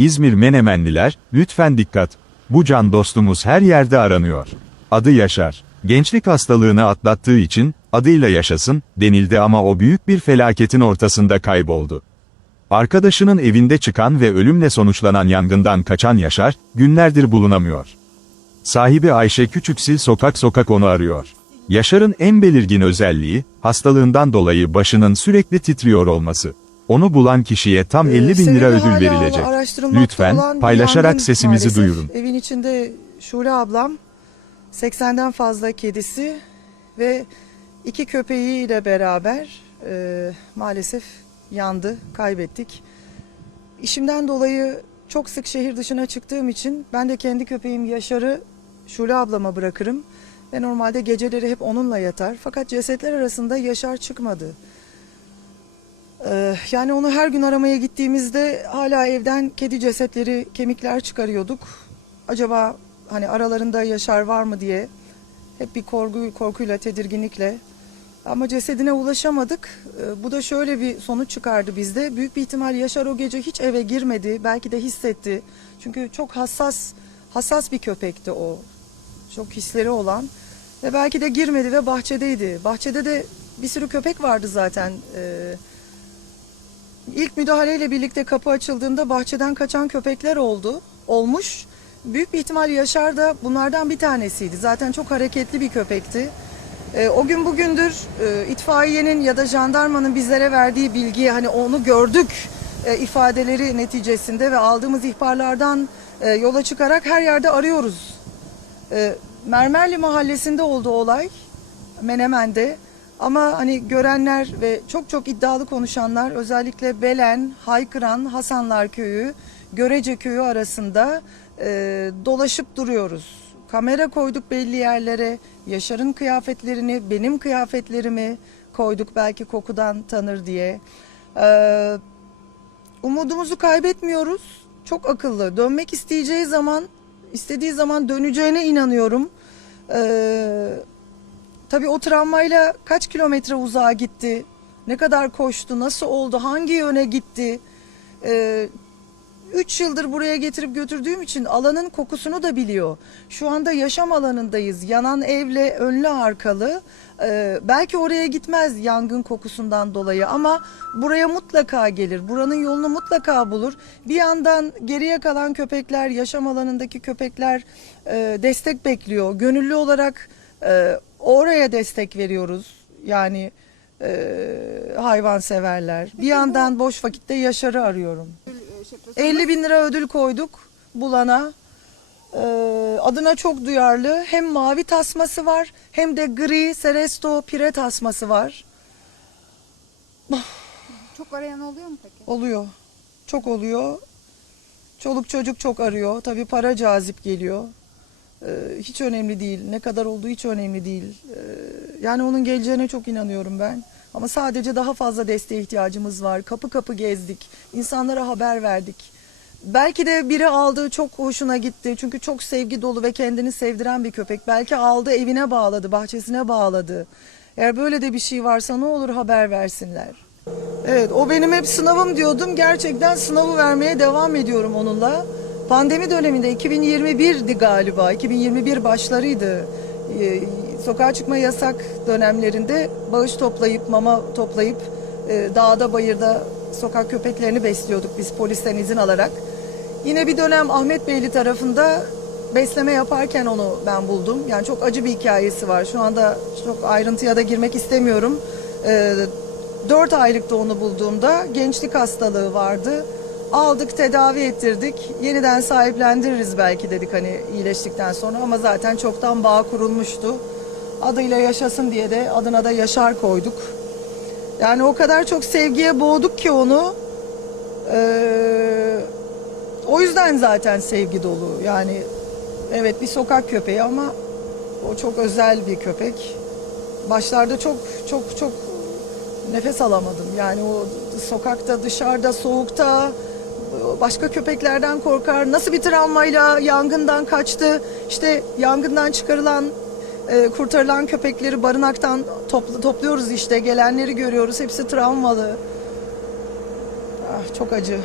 İzmir Menemenliler, lütfen dikkat. Bu can dostumuz her yerde aranıyor. Adı Yaşar. Gençlik hastalığını atlattığı için, adıyla yaşasın, denildi ama o büyük bir felaketin ortasında kayboldu. Arkadaşının evinde çıkan ve ölümle sonuçlanan yangından kaçan Yaşar, günlerdir bulunamıyor. Sahibi Ayşe Küçüksil sokak sokak onu arıyor. Yaşar'ın en belirgin özelliği, hastalığından dolayı başının sürekli titriyor olması. Onu bulan kişiye tam 50 bin lira ödül verilecek. Lütfen, paylaşarak sesimizi maalesef. duyurun. Evin içinde Şule ablam, 80'den fazla kedisi ve iki köpeğiyle beraber e, maalesef yandı, kaybettik. İşimden dolayı çok sık şehir dışına çıktığım için ben de kendi köpeğim Yaşar'ı Şule ablama bırakırım. Ve normalde geceleri hep onunla yatar. Fakat cesetler arasında Yaşar çıkmadı. Ee, yani onu her gün aramaya gittiğimizde hala evden kedi cesetleri, kemikler çıkarıyorduk. Acaba hani aralarında Yaşar var mı diye hep bir korku, korkuyla, tedirginlikle. Ama cesedine ulaşamadık. Ee, bu da şöyle bir sonuç çıkardı bizde. Büyük bir ihtimal Yaşar o gece hiç eve girmedi. Belki de hissetti. Çünkü çok hassas, hassas bir köpekti o. Çok hisleri olan. Ve belki de girmedi ve bahçedeydi. Bahçede de bir sürü köpek vardı zaten. Ee, İlk müdahaleyle birlikte kapı açıldığında bahçeden kaçan köpekler oldu, olmuş. Büyük bir ihtimal Yaşar da bunlardan bir tanesiydi. Zaten çok hareketli bir köpekti. Ee, o gün bugündür e, itfaiyenin ya da jandarmanın bizlere verdiği bilgi, hani onu gördük e, ifadeleri neticesinde ve aldığımız ihbarlardan e, yola çıkarak her yerde arıyoruz. E, Mermerli mahallesinde oldu olay. Menemen'de. Ama hani görenler ve çok çok iddialı konuşanlar özellikle Belen, Haykıran, Hasanlar Köyü, Görece Köyü arasında e, dolaşıp duruyoruz. Kamera koyduk belli yerlere. Yaşar'ın kıyafetlerini, benim kıyafetlerimi koyduk belki kokudan tanır diye. Ee, umudumuzu kaybetmiyoruz. Çok akıllı. Dönmek isteyeceği zaman, istediği zaman döneceğine inanıyorum. Ee, tabii o travmayla kaç kilometre uzağa gitti, ne kadar koştu, nasıl oldu, hangi yöne gitti. Ee, Üç yıldır buraya getirip götürdüğüm için alanın kokusunu da biliyor. Şu anda yaşam alanındayız. Yanan evle önlü arkalı. Ee, belki oraya gitmez yangın kokusundan dolayı ama buraya mutlaka gelir. Buranın yolunu mutlaka bulur. Bir yandan geriye kalan köpekler, yaşam alanındaki köpekler e, destek bekliyor. Gönüllü olarak e, oraya destek veriyoruz. Yani e, hayvanseverler. Bir yandan boş vakitte Yaşar'ı arıyorum. 50 bin lira ödül koyduk bulana. Ee, adına çok duyarlı. Hem mavi tasması var hem de gri Seresto pire tasması var. Çok arayan oluyor mu peki? Oluyor. Çok oluyor. Çoluk çocuk çok arıyor. Tabii para cazip geliyor. Ee, hiç önemli değil. Ne kadar olduğu hiç önemli değil. Ee, yani onun geleceğine çok inanıyorum ben. Ama sadece daha fazla desteğe ihtiyacımız var. Kapı kapı gezdik. İnsanlara haber verdik. Belki de biri aldığı çok hoşuna gitti. Çünkü çok sevgi dolu ve kendini sevdiren bir köpek. Belki aldı evine bağladı, bahçesine bağladı. Eğer böyle de bir şey varsa ne olur haber versinler. Evet o benim hep sınavım diyordum. Gerçekten sınavı vermeye devam ediyorum onunla. Pandemi döneminde 2021'di galiba. 2021 başlarıydı. Ee, sokağa çıkma yasak dönemlerinde bağış toplayıp mama toplayıp e, dağda bayırda sokak köpeklerini besliyorduk biz polisten izin alarak. Yine bir dönem Ahmet Beyli tarafında besleme yaparken onu ben buldum. Yani çok acı bir hikayesi var. Şu anda çok ayrıntıya da girmek istemiyorum. Ee, 4 aylıkta onu bulduğumda gençlik hastalığı vardı. Aldık, tedavi ettirdik. Yeniden sahiplendiririz belki dedik hani iyileştikten sonra ama zaten çoktan bağ kurulmuştu. Adıyla yaşasın diye de adına da Yaşar koyduk. Yani o kadar çok sevgiye boğduk ki onu. Ee, o yüzden zaten sevgi dolu. Yani evet bir sokak köpeği ama o çok özel bir köpek. Başlarda çok çok çok nefes alamadım. Yani o sokakta, dışarıda, soğukta başka köpeklerden korkar. Nasıl bir travmayla yangından kaçtı. İşte yangından çıkarılan, e, kurtarılan köpekleri barınaktan topla, topluyoruz işte. Gelenleri görüyoruz. Hepsi travmalı. Ah, çok acı.